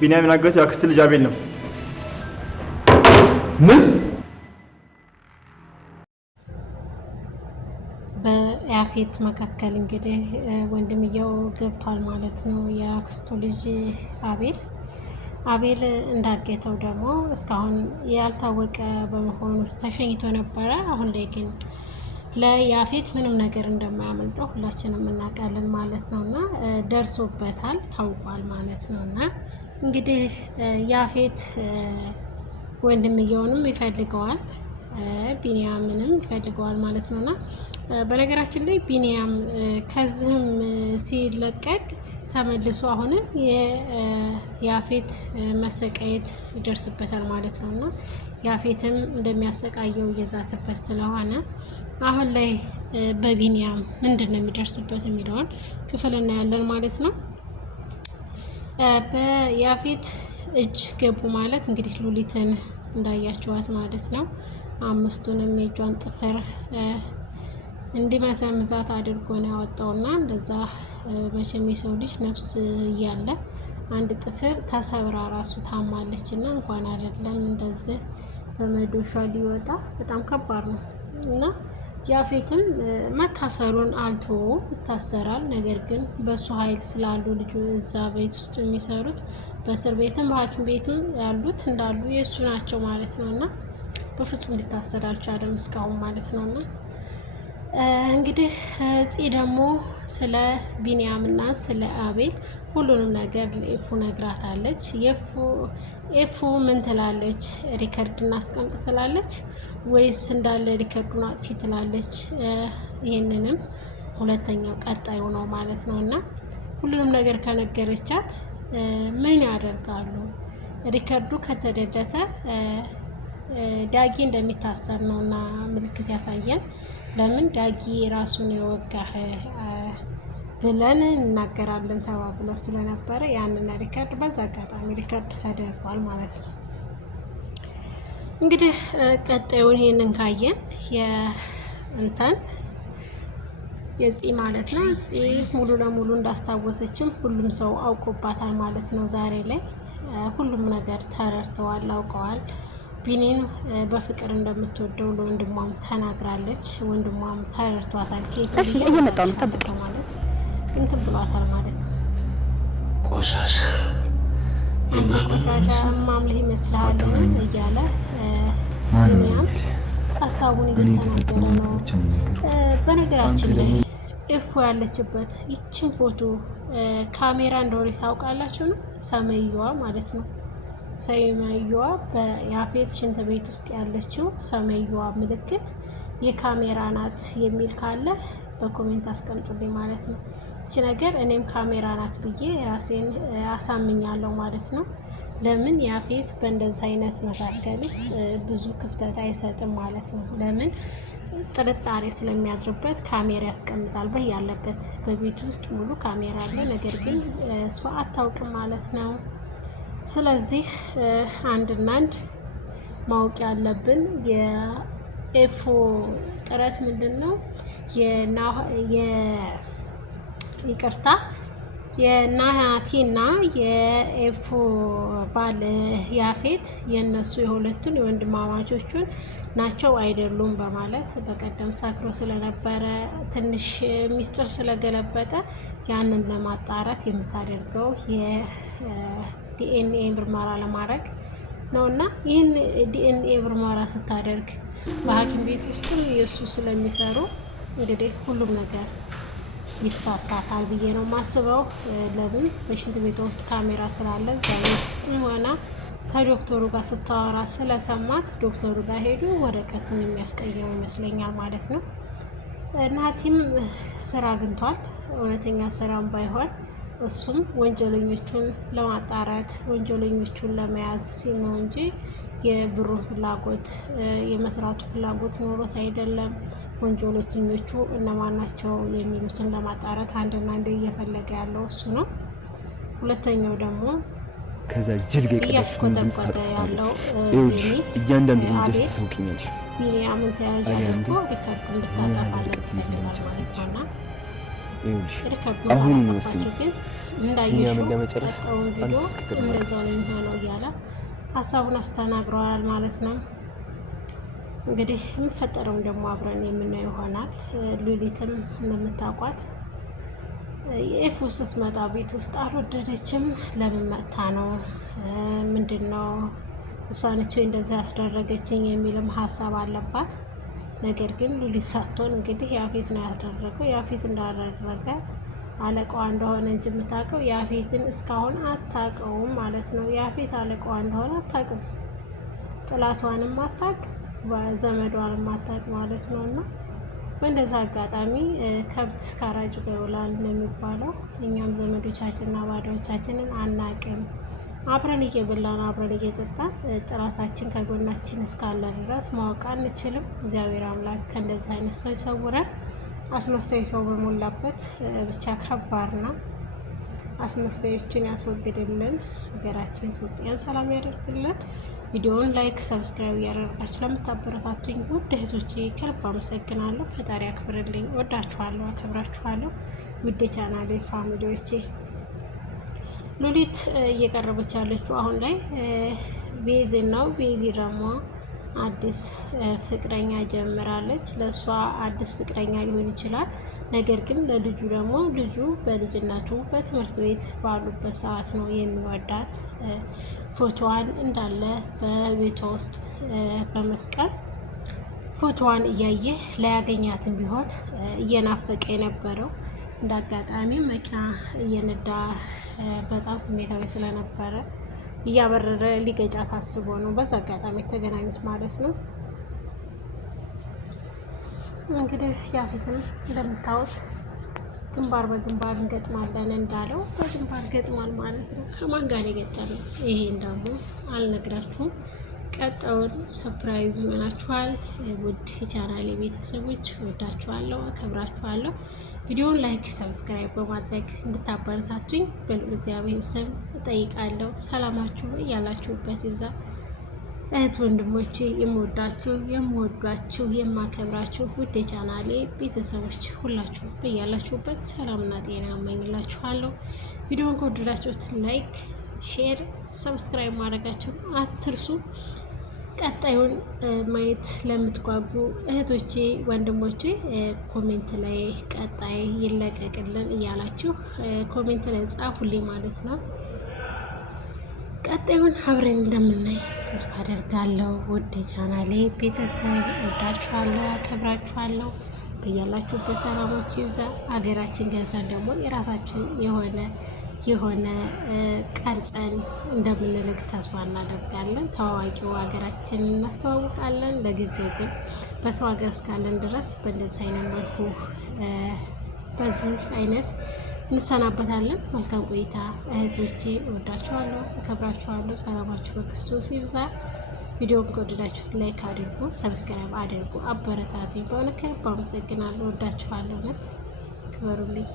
ቢኒያምን ያገተው ያክስት ልጅ አቤል ነው። ምን? በያፌት መካከል እንግዲህ ወንድምየው ገብቷል ማለት ነው። የአክስቱ ልጅ አቤል እንዳገተው ደግሞ እስካሁን ያልታወቀ በመሆኑ ተሸኝቶ ነበረ። አሁን ላይ ግን ለያፌት ምንም ነገር እንደማያመልጠው ሁላችንም እናውቃለን ማለት ነውና ደርሶበታል፣ ታውቋል ማለት ነውና እንግዲህ ያፌት ወንድምየውንም ይፈልገዋል፣ ቢኒያምንም ይፈልገዋል ማለት ነውና በነገራችን ላይ ቢኒያም ከዚህም ሲለቀቅ ተመልሶ አሁን የያፌት መሰቃየት ይደርስበታል ማለት ነውና ያፌትም እንደሚያሰቃየው እየዛተበት ስለሆነ አሁን ላይ በቢኒያም ምንድነው የሚደርስበት የሚለውን ክፍል እናያለን ማለት ነው። በያፌት እጅ ገቡ ማለት እንግዲህ ሉሊትን እንዳያችኋት ማለት ነው። አምስቱንም የእጇን ጥፍር እንዲመሰምዛት አድርጎ ነው ያወጣውና እንደዛ መቼም የሰው ልጅ ነፍስ እያለ አንድ ጥፍር ተሰብራ ራሱ ታማለችና እንኳን አይደለም እንደዚህ በመዶሻ ሊወጣ በጣም ከባድ ነው እና ያፌትም መታሰሩን አልቶ ይታሰራል። ነገር ግን በሱ ኃይል ስላሉ ልጁ እዛ ቤት ውስጥ የሚሰሩት በእስር ቤትም በሐኪም ቤትም ያሉት እንዳሉ የእሱ ናቸው ማለት ነውና በፍጹም ሊታሰር አልቻለም እስካሁን ማለት ነውና እንግዲህ ፂ ደግሞ ስለ ቢኒያምና ስለ አቤል ሁሉንም ነገር ለኤፉ ነግራታለች። ኤፉ ምን ትላለች? ሪከርድ እናስቀምጥ ትላለች ወይስ እንዳለ ሪከርዱን አጥፊ ትላለች? ይሄንንም ሁለተኛው ቀጣዩ ነው ማለት ነውና ሁሉንም ነገር ከነገረቻት ምን ያደርጋሉ? ሪከርዱ ከተደለተ ዳጊ እንደሚታሰር ነውና ምልክት ያሳየን። ለምን ዳጊ ራሱን የወጋህ ብለን እናገራለን ተባብሎ ስለነበረ ያንን ሪከርድ በዛ አጋጣሚ ሪከርድ ተደርጓል ማለት ነው። እንግዲህ ቀጣዩን ይሄንን ካየን የፂ ማለት ነው። ፂ ሙሉ ለሙሉ እንዳስታወሰችም ሁሉም ሰው አውቆባታል ማለት ነው። ዛሬ ላይ ሁሉም ነገር ተረድተዋል፣ አውቀዋል። ቢኒን በፍቅር እንደምትወደው ለወንድሟም ተናግራለች። ወንድሟም ተረድቷታል። እሺ እየመጣሁ ነው ጠብቅ ማለት እንትን ብሏታል ማለት ነው። ቆሻሻ አንተ ቆሻሻ ማምለህ ይመስልሃል እያለ ቢኒያም ሀሳቡን እየተናገረ ነው። በነገራችን ላይ ኤፉ ያለችበት ይችን ፎቶ ካሜራ እንደሆነ ታውቃላችሁ ነው። ሰማያዊዋ ማለት ነው። ሰማያዊዋ በያፌት ሽንት ቤት ውስጥ ያለችው ሰማያዊዋ ምልክት የካሜራ ናት የሚል ካለ በኮሜንት አስቀምጡልኝ ማለት ነው። እቺ ነገር እኔም ካሜራ ናት ብዬ ራሴን አሳምኛለሁ ማለት ነው። ለምን ያፌት በእንደዚህ አይነት መካከል ውስጥ ብዙ ክፍተት አይሰጥም ማለት ነው። ለምን ጥርጣሬ ስለሚያድርበት ካሜራ ያስቀምጣል። ያለበት በቤት ውስጥ ሙሉ ካሜራ አለ። ነገር ግን እሷ አታውቅም ማለት ነው። ስለዚህ አንድና አንድ ማወቅ ያለብን የኤፉ ጥረት ምንድነው? ይቅርታ የናቲና የኤፉ ባል ያፌት የነሱ የሁለቱን የወንድማማቾቹን ናቸው አይደሉም በማለት በቀደም ሰክሮ ስለነበረ ትንሽ ሚስጥር ስለገለበጠ ያንን ለማጣራት የምታደርገው የዲኤንኤ ምርመራ ለማድረግ ነውና ይህን ዲኤንኤ ምርመራ ስታደርግ በሐኪም ቤት ውስጥ የሱ ስለሚሰሩ እንግዲህ ሁሉም ነገር ይሳሳታል ብዬ ነው ማስበው። ለምን በሽንት ቤት ውስጥ ካሜራ ስላለ እዛ ቤት ውስጥ ሆና ከዶክተሩ ጋር ስታወራ ስለሰማት ዶክተሩ ጋር ሄዱ ወረቀቱን የሚያስቀይረው ይመስለኛል ማለት ነው። ናቲም ስራ አግኝቷል። እውነተኛ ስራም ባይሆን እሱም ወንጀለኞቹን ለማጣራት ወንጀለኞቹን ለመያዝ ሲል ነው እንጂ የብሩን ፍላጎት የመስራቱ ፍላጎት ኖሮት አይደለም። ወንጀለኞቹ እነማን ናቸው የሚሉትን ለማጣራት አንድና አንድ እየፈለገ ያለው እሱ ነው። ሁለተኛው ደግሞ ከዛ ጅልጋ እያሽቆጠቆጠ ያለው እያንዳንዱ ልጅ ተሰውኪኛለሽ ቢኒያምን ተያዥ አድርጎ ሪከርድ እንድታጠፋለት ይፈልጋል ማለት ነውና አሁን መስኝ ግን እንዳይሽው ለመጨረሻው ቪዲዮ እንደዛው ነው የሚሆነው እያለ ሀሳቡን አስተናግረዋል ማለት ነው። እንግዲህ የሚፈጠረውን ደግሞ አብረን የምናየው ይሆናል። ሉሊትም እንደምታውቋት ኤፉ ስትመጣ ቤት ውስጥ አልወደደችም። ለምን መጥታ ነው? ምንድነው እሷ ነች ወይ እንደዚህ ያስደረገችኝ የሚልም ሀሳብ አለባት። ነገር ግን ሉሊት ሳትሆን እንግዲህ ያፌት ነው ያደረገው። ያፌት እንዳደረገ አለቃዋ እንደሆነ እንጂ የምታውቀው ያፌትን እስካሁን አታውቀውም ማለት ነው። ያፌት አለቃዋ እንደሆነ አታውቅም፣ ጥላቷንም አታውቅ፣ ዘመዷንም አታውቅ ማለት ነው። እና በእንደዛ አጋጣሚ ከብት ካራጁ ጋር ይውላል ነው የሚባለው። እኛም ዘመዶቻችንና ባዶቻችንን አናውቅም። አብረን እየበላን አብረን እየጠጣን ጥላታችን ከጎናችን እስካለ ድረስ ማወቅ አንችልም። እግዚአብሔር አምላክ ከእንደዚህ አይነት ሰው ይሰውረን። አስመሳይ ሰው በሞላበት ብቻ ከባድ ነው። አስመሳዮችን ያስወግድልን። ሀገራችን ኢትዮጵያን ሰላም ያደርግልን። ቪዲዮውን ላይክ፣ ሰብስክራይብ እያደረጋችሁ ለምታበረታቱኝ ውድ እህቶቼ ከልብ አመሰግናለሁ። ፈጣሪ አክብርልኝ። ወዳችኋለሁ፣ አከብራችኋለሁ። ውድ ቻናሌ ፋሚሊዎቼ ሉሊት እየቀረበች ያለችው አሁን ላይ ቤዚ ነው። ቤዚ ደግሞ አዲስ ፍቅረኛ ጀምራለች። ለእሷ አዲስ ፍቅረኛ ሊሆን ይችላል። ነገር ግን ለልጁ ደግሞ ልጁ በልጅነቱ በትምህርት ቤት ባሉበት ሰዓት ነው የሚወዳት። ፎቶዋን እንዳለ በቤቷ ውስጥ በመስቀል ፎቶዋን እያየ ላያገኛትም ቢሆን እየናፈቀ የነበረው እንደ አጋጣሚ መኪና እየነዳ በጣም ስሜታዊ ስለነበረ እያበረረ ሊገጫት አስቦ ነው በዛ አጋጣሚ የተገናኙት ማለት ነው። እንግዲህ ያፌትን እንደምታዩት ግንባር በግንባር እንገጥማለን እንዳለው በግንባር ገጥሟል ማለት ነው። ከማን ጋር የገጠመው ይሄን ደግሞ አልነግራችሁም። ቀጣውን ሰርፕራይዝ ይሆናችኋል። ውድ የቻናሌ ቤተሰቦች ወዳችኋለሁ፣ አከብራችኋለሁ። ቪዲዮውን ላይክ፣ ሰብስክራይብ በማድረግ እንድታበረታቱኝ በልዑል እግዚአብሔር ስም እጠይቃለሁ። ሰላማችሁ ያላችሁበት ይብዛ። እህት ወንድሞቼ፣ የምወዷችሁ የማከብራችሁ ውድ የቻናሌ ቤተሰቦች ሁላችሁ በያላችሁበት ሰላምና ጤና እመኝላችኋለሁ። ቪዲዮውን ከወደዳችሁት ላይክ፣ ሼር፣ ሰብስክራይብ ማድረጋችሁ አትርሱ። ቀጣዩን ማየት ለምትጓጉ እህቶቼ ወንድሞቼ ኮሜንት ላይ ቀጣይ ይለቀቅልን እያላችሁ ኮሜንት ላይ ጻፉልኝ ማለት ነው። ቀጣዩን አብረን እንደምናይ ተስፋ አደርጋለሁ። ውድ ቻናሌ ቤተሰብ ወዳችኋለሁ፣ አከብራችኋለሁ። በያላችሁበት ሰላሞች ይብዛ። አገራችን ገብተን ደግሞ የራሳችን የሆነ ቀርጸን እንደምንልክ ተስፋ እናደርጋለን። ታዋቂው ሀገራችን እናስተዋውቃለን። ለጊዜው ግን በሰው ሀገር እስካለን ድረስ በእንደዚህ አይነት መልኩ በዚህ አይነት እንሰናበታለን። መልካም ቆይታ እህቶቼ፣ እወዳችኋለሁ፣ እከብራችኋለሁ። ሰላማችሁ በክርስቶስ ይብዛ። ቪዲዮውን ከወደዳችሁት ላይክ አድርጉ፣ ሰብስክራይብ አድርጉ፣ አበረታቱኝ። በእውነት ከልብ አመሰግናለሁ። እወዳችኋለሁ። እውነት ክበሩልኝ።